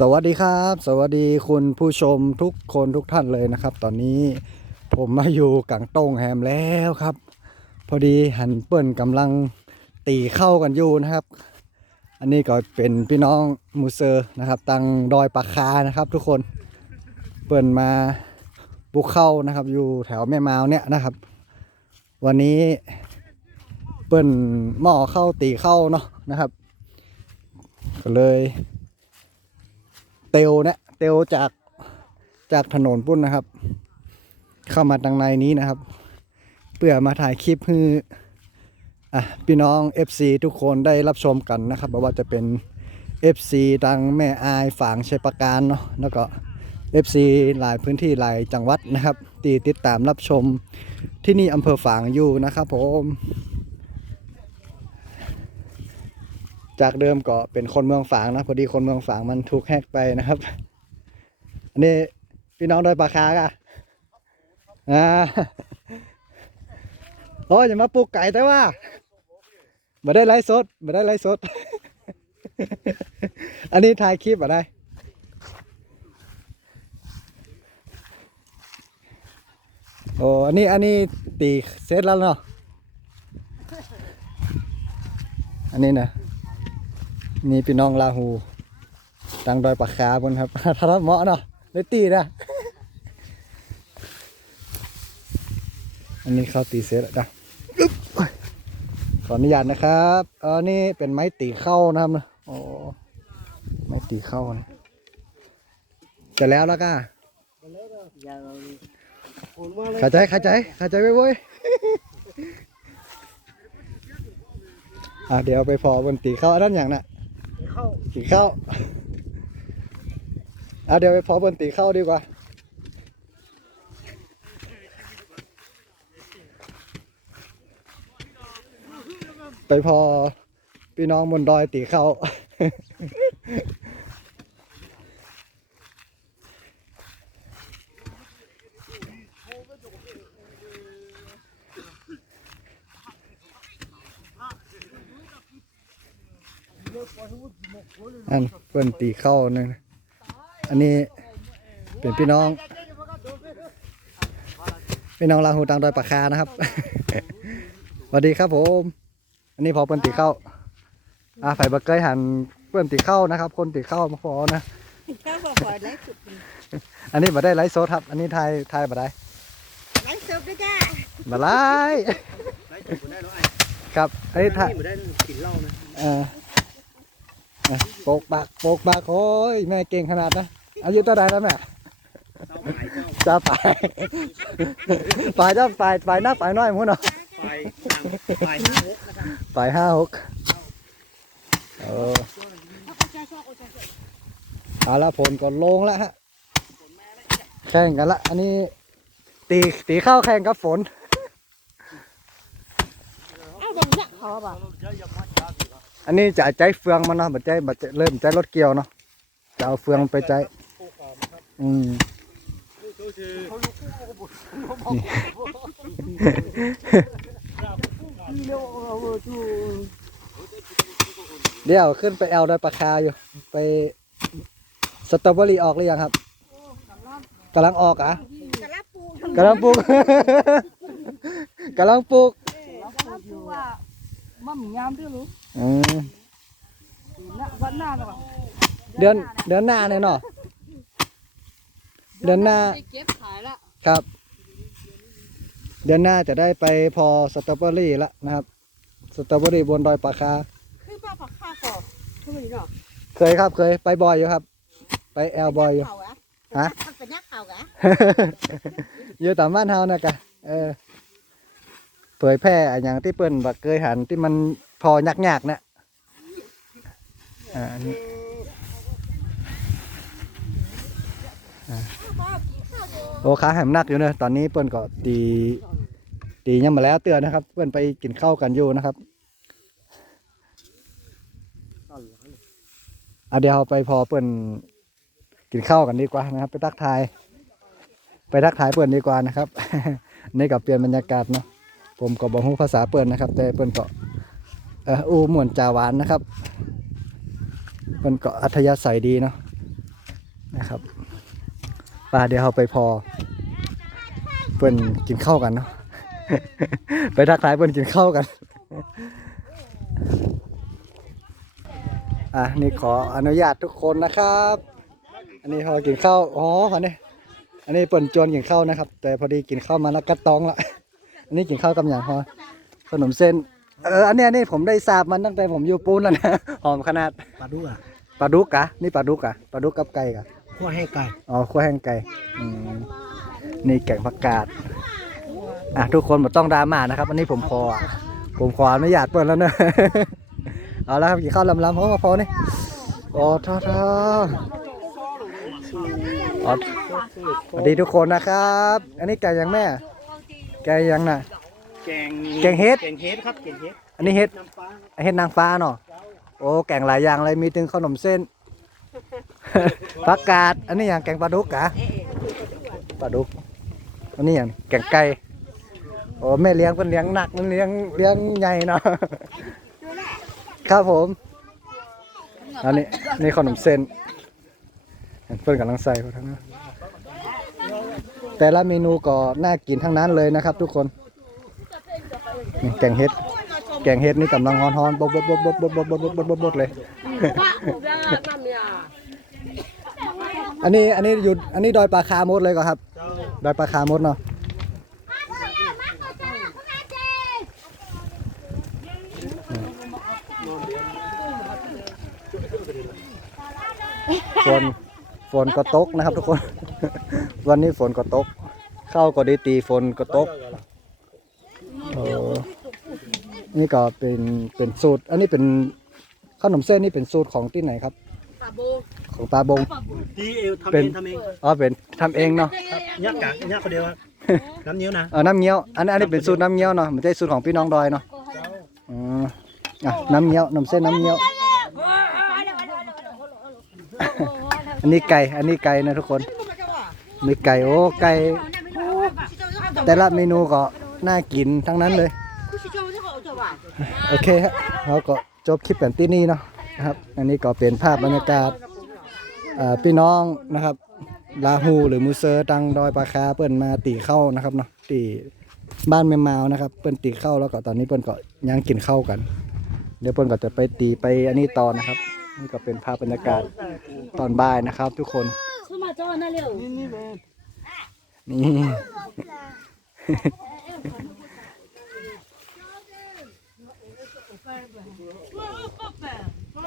สวัสดีครับ สวัสดีคุณผู้ชมทุกคนทุกท่านเลยนะครับ ตอนนี้ผมมาอยู่กังต้งแฮมแล้วครับ พอดีหันเปิ้นกำลังตีเข้ากันอยู่นะครับ อันนี้ก็เป็นพี่น้องมูเซอร์นะครับตังดอยปากคานะครับทุกคนเปิ้นมาบุกเข้านะครับ อยู่แถวแม่มาวเนี่ยนะครับ วันนี้เปิ้นหม้อเข้าตีเข้าเนาะนะครับ ก็เลย เตลนี่ยเตลจากจากถนนปุ้นนะครับ เข้ามาทางในนี้นะครับ เพื่อมาถ่ายคลิปให้อะพี่น้อง FC ทุกคนได้รับชมกันนะครับไม่ว่าจะเป็น FC ดังแม่อายฝางชัยประการเนาะแล้วก็ FC หลายพื้นที่หลายจังหวัดนะครับที่ติดตามรับชมที่นี่อำเภอฝางอยู่นะครับผม จากเดิมก็เป็นคนเมืองฝางนะพอดีคนเมืองฝางมันถูกแฮกไปนะครับ อันนี้พี่น้องดอยปลาคากะอ่าโอ้ยอย่ามาปลูกไก่แต่ว่ามาได้ไลฟ์สดมาได้ไลฟ์สด อันนี้ถ่ายคลิปอะไรโอ้อันนี้อันนี้ตีเสร็จแล้วเนาะอันนี้นะ มีพี่น้องลาหูตังดอยปากคาบนครับทารับเหมาะเนาะเลยตีนะอันนี้เขาตีเสร็จแล้วนะขออนุญาตนะครับเออนี่เป็นไม้ตีเข้านะครับนะโอ้ไม้ตีเข้านะจะแล้วแล้วก็เข้าใจเข้าใจเข้าใจไว้เว้ยอะเดี๋ยวไปพอบนตีเข้าอันนั้นอย่างน่ะีข้าตีเข้าอะเดี๋ยวไปพอบนตีเข้าดีกว่า ไปพอพี่น้องบนดอยตีเข้าว นเพื่อนตีเข้านึงอันนี้เป็นพี่น้อง พี่น้องลาหูตังดอยปากคานะครับสวัสดีครับผม อันนี้พอเพื่อนตีเข้าอ่าไผ่บักเกยหันเพื่อนตีเข้านะครับ คนตีเข้ามาพอนะข้าวขอไลฟ์สดอันนี้มาได้ไลฟ์สดครับ อันนี้ทายทายมาได้ไลฟ์สดด้วยจ้ามาไลฟ์ได้ถูกได้แล้วไอ้ครับอันนี้ทายนี่มาได้กินเหล้านะเอออะ โปกปากโปกปากโอ้ยแม่เก่งขนาดนะอายุเท่าไหร่แล้วแม่จ้าหมายเจ้าจ้าฝ่ายฝ่ายจ้าฝ่ายฝ่ายหน้าฝ่ายน้อยมั้งเนาะฝ่ายห้าหกนะครับฝ่ายห้าหกเออเอาละผลก่อนลงแล้วฮะแข่งกันละอันนี้ตีตีเข้าแข่งกับฝนอ้าวยังจะขอบ่อั อันนี้จะใจเฟืองมันเนาะบัดใจบัดใจเริ่มใจรถเกี่ยวเนาะจะเอาเฟืองไปใจ อืมเดี๋ยวขึ้นไปแอลได้ปลาคาอยู่ ไปสตรอเบอรี่ออกหรือยังครับกำลังออกอะกระลับปูกำลังปลูกกำลังปลูกกระลับปูอะมั่มยามด้วยหรือ เดือนเดือนหน้าเนี่ยเนาะเดือนหน้าเก็บขายละครับ เดือนหน้าจะได้ไปพอสตรอเบอรี่ละนะครับ สตรอเบอรี่บนดอยปลาคาคือป้าผักข้าก่อคือมันเนาะเคยครับเคยไปบ่อยอยู่ครับ ไปแอลบ่อยอยู่ฮะมันเป็นยักษ์เข่ากะอยู่ตามบ้านเฮานะกะเออเผยแพร่อะอย่างที่เปิ้นบักเคยหันที่มัน พอยักยากๆนะอ่าอันนี้อ่าโอ้ขาแหมนักอยู่เนอะตอนนี้เปิ้นก็ตีตียังมาแล้วเตือนนะครับเปิ้นไปกินข้าวกันอยู่นะครับอเดี๋ยวไปพอเปิ้นกินข้าวกันดีกว่านะครับ ไปตักทาย ไปทักทายเปิ้นดีกว่านะครับ นี่กับเปลี่ยนบรรยากาศเนาะผมก็บอกฮู้ภาษาเปิ้นนะครับ แต่เปิ้นก็ อออู้ม่วนจาวานนะครับเปิ้นก็อัธยาศัยดีเนาะนะครับป่าเดี๋ยวเราไปพอเปิ้นกินข้าวกันเนาะไปทักทายเปิ้นกินข้าวกันอะนี่ขออนุญาตทุกคนนะครับ อันนี้พอกินข้าวอ๋ออันนี้อันนี้เปิ้นจวนกินข้าวนะครับ แต่พอดีกินข้าวมาแล้วก็ตองละอันนี้กินข้าวกับอย่างพอขนมเส้น เอออันเนี้ยนี่ผมได้ทราบมันตั้งแต่ผมอยู่ปูนแล้วนะ หอมขนาดปลาดุกอะปลาดุกกะนี่ปลาดุกกะปลาดุกกับไก่กะขั้วให้ไก่อ๋อขั้วแห้งไก่อืมนี่แกงผักกาดอะทุกคนหมดต้องดราม่านะครับอันนี้ผมขออะผมขออนุญาตเปิดแล้วเนอะ เอาละครับกินข้าวลำๆเพราะว่าพอนี่โอ้ท่าท่าอ๋อสวัสดีทุกคนนะครับ อันนี้แกงยังแม่ แกงยังน่ะ แกงแกงเฮ็ด แกงเฮ็ดครับแกงเฮ็ดอันนี้เฮ็ดน้ำปลาเฮ็ดนางฟ้าเนาะโอ้แกงหลายอย่างเลยมีถึงขนมเส้น ผักกาดอันนี้อย่างแกงปลาดุกกะปลาดุก อันนี้อย่างแกงไก่โอ้แม่เลี้ยงเป็นเลี้ยงหนักมันเลี้ยงเลี้ยงใหญ่เนาะครับผมอันนี้นี่ขนมเส้นเพื่อนกำลังใส่พอทั้งนั้นแต่ละเมนูก็น่ากินทั้งนั้นเลยนะครับทุกคนนี่ แกงเฮ็ด แกงเฮ็ดนี่กำลังฮ้อนๆบดบดบดบดบดบดบดบดบดบดบดเลย อันนี้อันนี้อยู่อันนี้ดอยปลาคาหมดเลยก่อนครับ ดอยปลาคาหมดเนาะฝนฝนก็ตกนะครับทุกคน วันนี้ฝนก็ตก เข้าก็ดีตีฝนก็ตกโอ้ นี่ก็เป็นเป็นสูตร อันนี้เป็นขนมเส้นนี่เป็นสูตรของที่ไหนครับของตาบงที่เอวทำเป็เอน งทำเองอ๋อเป็นทำเองเนาะครับยักษ์กะยักษ์คนเดียวครับน้ำเนี้ยวนะ เออน้ำเงี้ยวอันนี้อันนี้เป็นสูตรน้ำเงี้ยวเนาะไม่ใช่สูตรของพี่น้องดอยเนาะอืมอะน้ำเงี้ยวน้ำเส้นน้ำเงี้ยว อันนี้ไก่อันนี้ไก่นะทุกคนมีไก่โอ้ไก่ แต่ละเมนูก็น่ากินทั้งนั้นเลย โอเคฮะเราก็จบคลิปกันที่นี่เนาะนะครับ อันนี้ก็เป็นภาพบรรยากาศอ่าพี่น้องนะครับลาฮูหรือมูเซอร์ตังดอยปลาคาเปิ้นมาตีเข้านะครับเนาะตีบ้านแมมาวนะครับ เปิ้นตีเข้าแล้วก็ตอนนี้เปิ้นก็ยังกินข้าวกัน เดี๋ยวเปิ้นก็จะไปตีไปอันนี้ต่อนะครับ นี่ก็เป็นภาพบรรยากาศตอนบ่ายนะครับ ทุกคนนี่